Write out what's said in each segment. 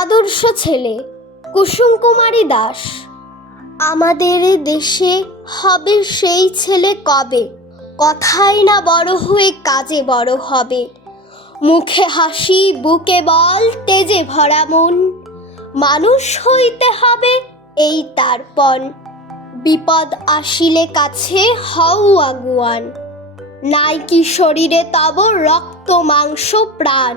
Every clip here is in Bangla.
আদর্শ ছেলে কুসুম কুমারী দাস আমাদের দেশে হবে সেই ছেলে কবে কথাই না বড় হয়ে কাজে বড় হবে মুখে হাসি বুকে বল তেজে ভরা মন মানুষ হইতে হবে এই তার পণ বিপদ আসিলে কাছে হও আগুয়ান নাই কি শরীরে তব রক্ত মাংস প্রাণ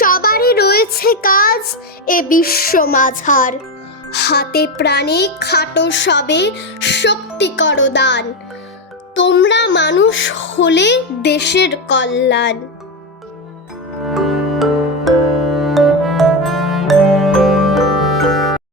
সবারই রয়েছে কাজ এ বিশ্ব মাঝার হাতে প্রাণে খাটো সবে শক্তি দান তোমরা মানুষ হলে দেশের কল্যাণ